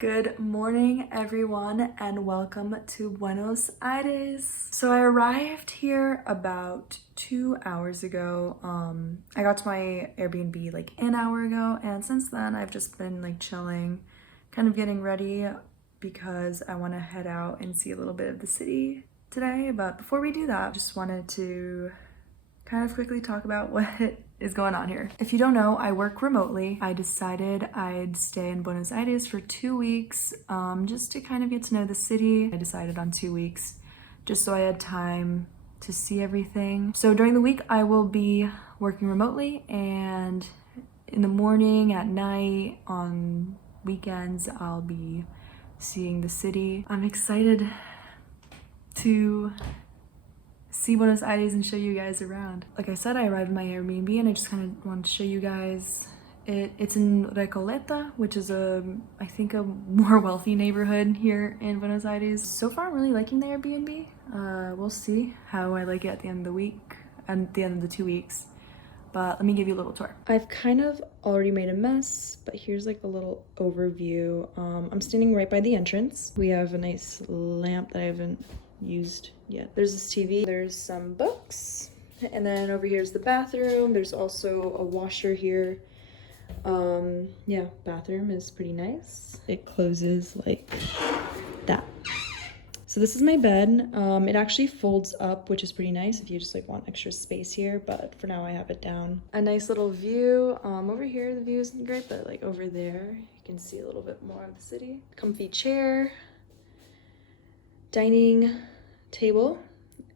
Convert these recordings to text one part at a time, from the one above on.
Good morning, everyone, and welcome to Buenos Aires. So I arrived here about 2 hours ago. I got to my Airbnb like an hour ago, and since then I've just been like chilling, kind of getting ready because I want to head out and see a little bit of the city today. But before we do that, I just wanted to kind of quickly talk about what is going on here. If you don't know, I work remotely. I decided I'd stay in Buenos Aires for 2 weeks just to kind of get to know the city. I decided on 2 weeks just so I had time to see everything. So during the week, I will be working remotely, and in the morning, at night, on weekends, I'll be seeing the city. I'm excited to see Buenos Aires and show you guys around. Like I said, I arrived at my Airbnb and I just kind of wanted to show you guys. It's in Recoleta, which is I think a more wealthy neighborhood here in Buenos Aires. So far, I'm really liking the Airbnb. We'll see how I like it at the end of the week, and the end of the 2 weeks. But let me give you a little tour. I've kind of already made a mess, but here's like a little overview. I'm standing right by the entrance. We have a nice lamp that I haven't used yet. There's this TV, there's some books, and then over here's the bathroom. There's also a washer here. Yeah, bathroom is pretty nice. It closes like that. So this is my bed. It actually folds up, which is pretty nice if you just like want extra space here, but for now I have it down. A nice little view. Over here the view isn't great, but like over there you can see a little bit more of the city. Comfy chair, dining table,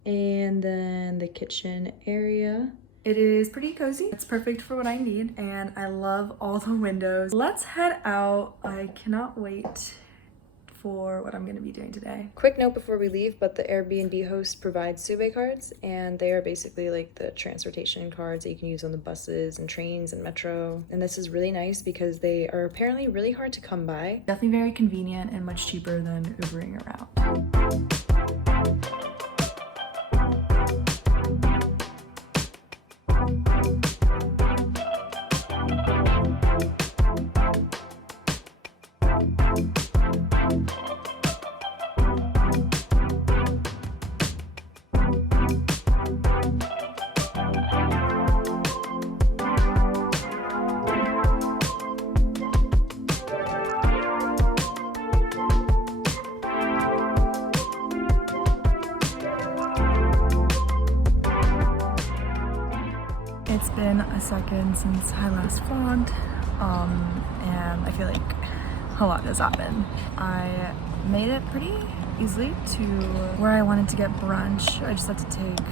and then the kitchen area. It is pretty cozy. It's perfect for what I need, and I love all the windows. Let's head out. I cannot wait for what I'm gonna be doing today. Quick note before we leave, but the Airbnb host provides SUBE cards, and they are basically like the transportation cards that you can use on the buses and trains and metro. And this is really nice because they are apparently really hard to come by. Definitely very convenient and much cheaper than Ubering around. It's been a second since I last vlogged, and I feel like a lot has happened. I made it pretty easily to where I wanted to get brunch. I just had to take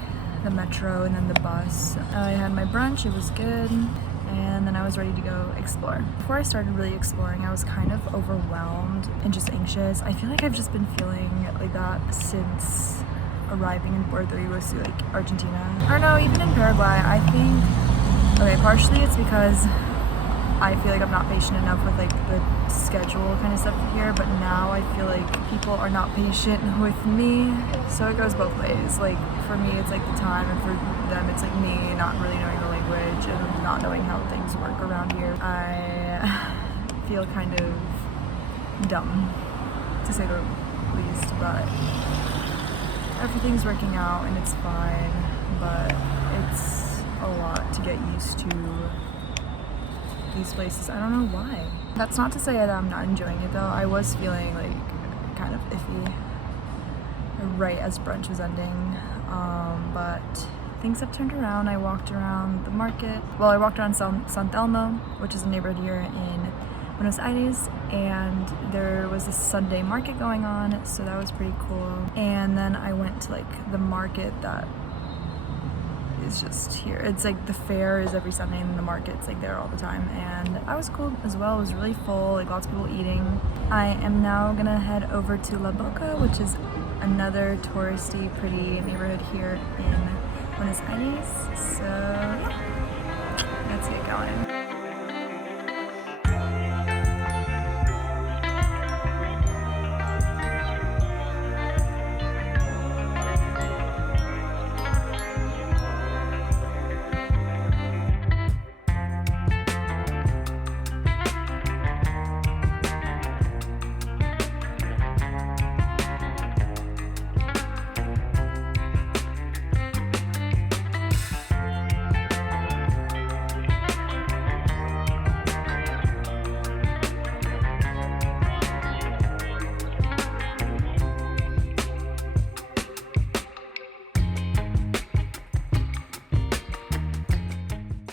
the metro and then the bus. I had my brunch, it was good, and then I was ready to go explore. Before I started really exploring, I was kind of overwhelmed and just anxious. I feel like I've just been feeling like that since arriving in Puerto, like Argentina. I don't know, even in Paraguay, I think, okay, partially it's because I feel like I'm not patient enough with like the schedule kind of stuff here, but now I feel like people are not patient with me, so it goes both ways. Like for me, it's like the time, and for them, it's like me not really knowing the language and not knowing how things work around here. I feel kind of dumb, to say the least, but everything's working out and it's fine, but it's a lot to get used to these places. I don't know why. That's not to say that I'm not enjoying it though. I was feeling like kind of iffy right as brunch was ending, but things have turned around. I walked around the market. Well, I walked around San Telmo, which is a neighborhood here in Buenos Aires, and there was a Sunday market going on, so that was pretty cool. And then I went to like the market that is just here. It's like the fair is every Sunday and the market's like there all the time, and that was cool as well. It was really full, like lots of people eating. I am now gonna head over to La Boca, which is another touristy, pretty neighborhood here in Buenos Aires. So yeah, let's get going.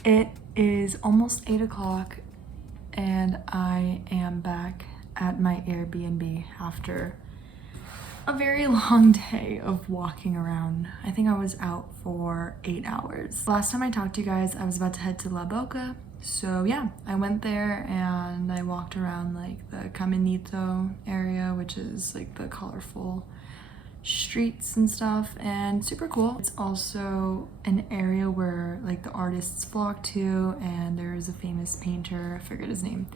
It is almost 8 o'clock and I am back at my Airbnb after a very long day of walking around. I think I was out for 8 hours. Last time I talked to you guys, I was about to head to La Boca. So yeah, I went there and I walked around like the Caminito area, which is like the colorful streets and stuff, and super cool. It's also an area where like the artists flock to, and there's a famous painter, I forget his name,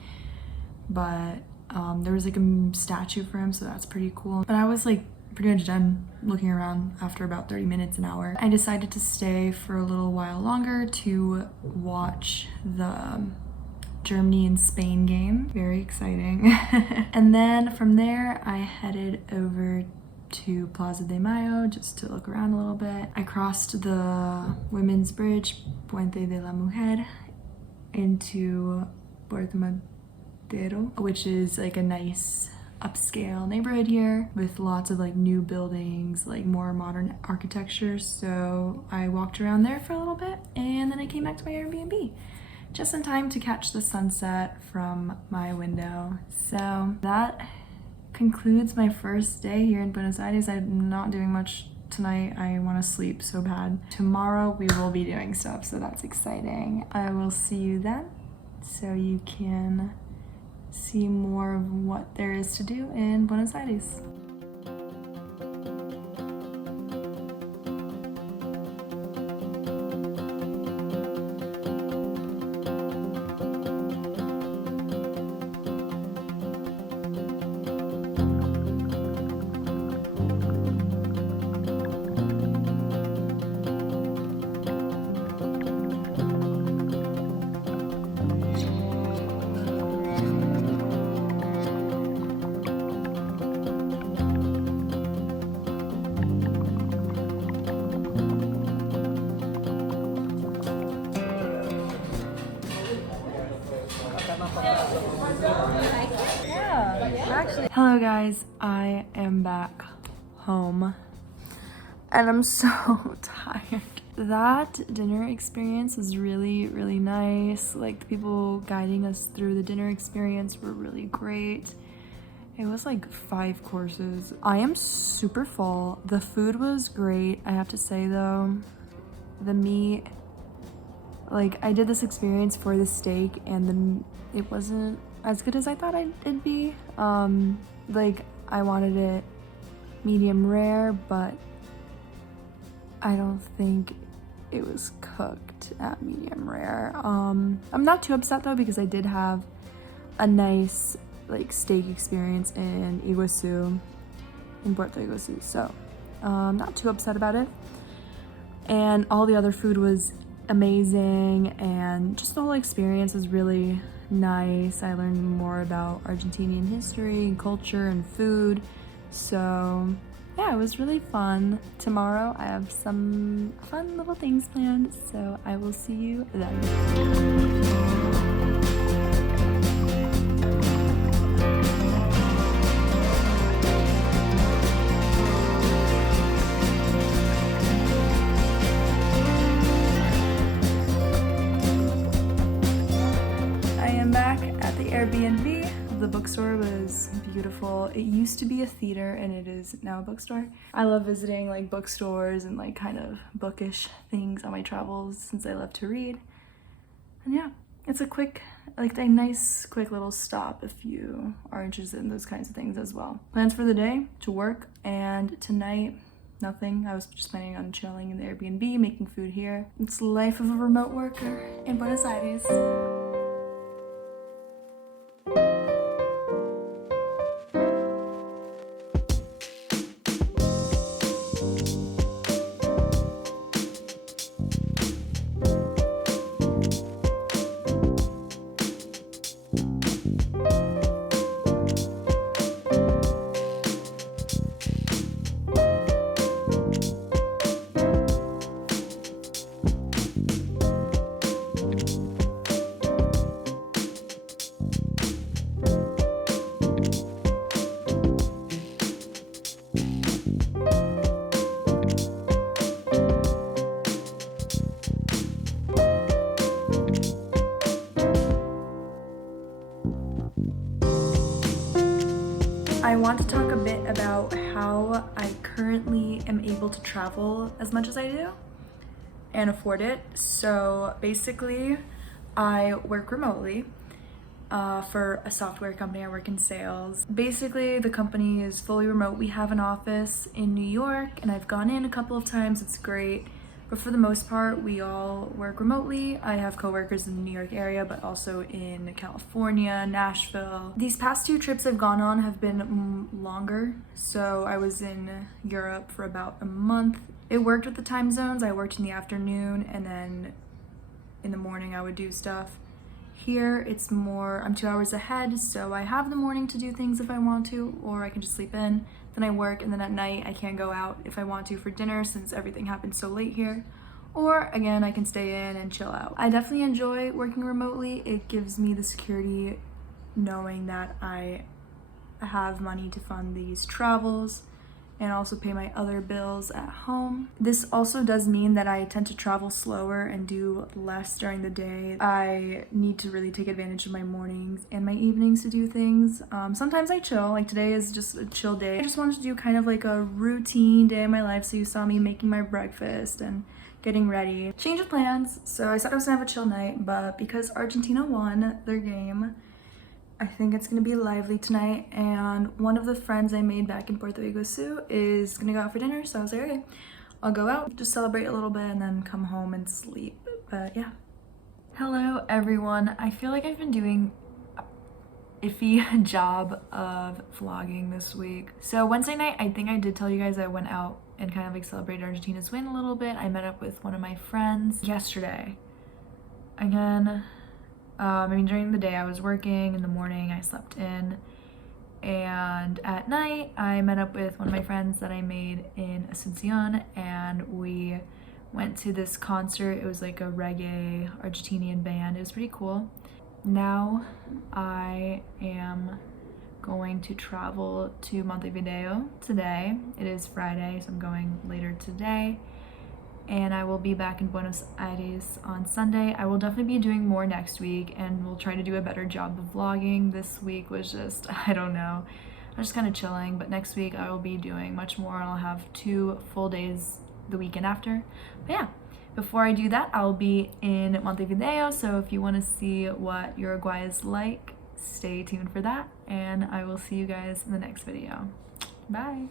but there was like a statue for him, so that's pretty cool. But I was like pretty much done looking around after about 30 minutes, an hour. I decided to stay for a little while longer to watch the Germany and Spain game. Very exciting. And then from there, I headed over to Plaza de Mayo just to look around a little bit. I crossed the women's bridge, Puente de la Mujer, into Puerto Madero, which is like a nice upscale neighborhood here with lots of like new buildings, like more modern architecture. So I walked around there for a little bit and then I came back to my Airbnb just in time to catch the sunset from my window. So that concludes my first day here in Buenos Aires. I'm not doing much tonight. I want to sleep so bad. Tomorrow we will be doing stuff, so that's exciting. I will see you then so you can see more of what there is to do in Buenos Aires. Hello guys, I am back home and I'm so tired. That dinner experience was really nice. Like the people guiding us through the dinner experience were really great. It was like 5 courses. I am super full. The food was great. I have to say though, the meat, like I did this experience for the steak and it wasn't as good as I thought it'd be. Like I wanted it medium rare, but I don't think it was cooked at medium rare. I'm not too upset though because I did have a nice like steak experience in Iguazu, in Puerto Iguazu, so not too upset about it. And all the other food was amazing and just the whole experience was really nice. I learned more about Argentinian history and culture and food. So yeah, it was really fun. Tomorrow I have some fun little things planned, so I will see you then. Airbnb. The bookstore was beautiful. It used to be a theater and it is now a bookstore. I love visiting like bookstores and like kind of bookish things on my travels since I love to read. And yeah, it's a quick, like a nice quick little stop if you are interested in those kinds of things as well. Plans for the day: to work, and tonight nothing. I was just planning on chilling in the Airbnb, making food here. It's the life of a remote worker in Buenos Aires. I want to talk a bit about how I currently am able to travel as much as I do and afford it. So basically, I work remotely for a software company. I work in sales. Basically, the company is fully remote. We have an office in New York, and I've gone in a couple of times. It's great. But for the most part, we all work remotely. I have coworkers in the New York area, but also in California, Nashville. These past 2 trips I've gone on have been longer. So I was in Europe for about a month. It worked with the time zones. I worked in the afternoon, and then in the morning I would do stuff. Here it's more, I'm 2 hours ahead, so I have the morning to do things if I want to, or I can just sleep in. Then I work, and then at night I can go out if I want to for dinner since everything happens so late here. Or again, I can stay in and chill out. I definitely enjoy working remotely. It gives me the security knowing that I have money to fund these travels and also pay my other bills at home. This also does mean that I tend to travel slower and do less during the day. I need to really take advantage of my mornings and my evenings to do things. Sometimes I chill, like today is just a chill day. I just wanted to do kind of like a routine day in my life, so you saw me making my breakfast and getting ready. Change of plans. So I said I was gonna have a chill night, but because Argentina won their game, I think it's gonna be lively tonight, and one of the friends I made back in Puerto is gonna go out for dinner, so I was like, okay, I'll go out, just celebrate a little bit, and then come home and sleep. But yeah. Hello everyone. I feel like I've been doing a iffy job of vlogging this week. So Wednesday night, I think I did tell you guys I went out and kind of like celebrated Argentina's win a little bit. I met up with one of my friends yesterday. Again, during the day I was working, in the morning I slept in, and at night I met up with one of my friends that I made in Asuncion, and we went to this concert. It was like a reggae Argentinian band. It was pretty cool. Now I am going to travel to Montevideo today. It is Friday, so I'm going later today. And I will be back in Buenos Aires on Sunday. I will definitely be doing more next week, and we'll try to do a better job of vlogging. This week was just, I don't know, I'm just kind of chilling, but next week I will be doing much more. I'll have 2 full days the weekend after. But yeah, before I do that, I'll be in Montevideo, so if you want to see what Uruguay is like, stay tuned for that, and I will see you guys in the next video. Bye!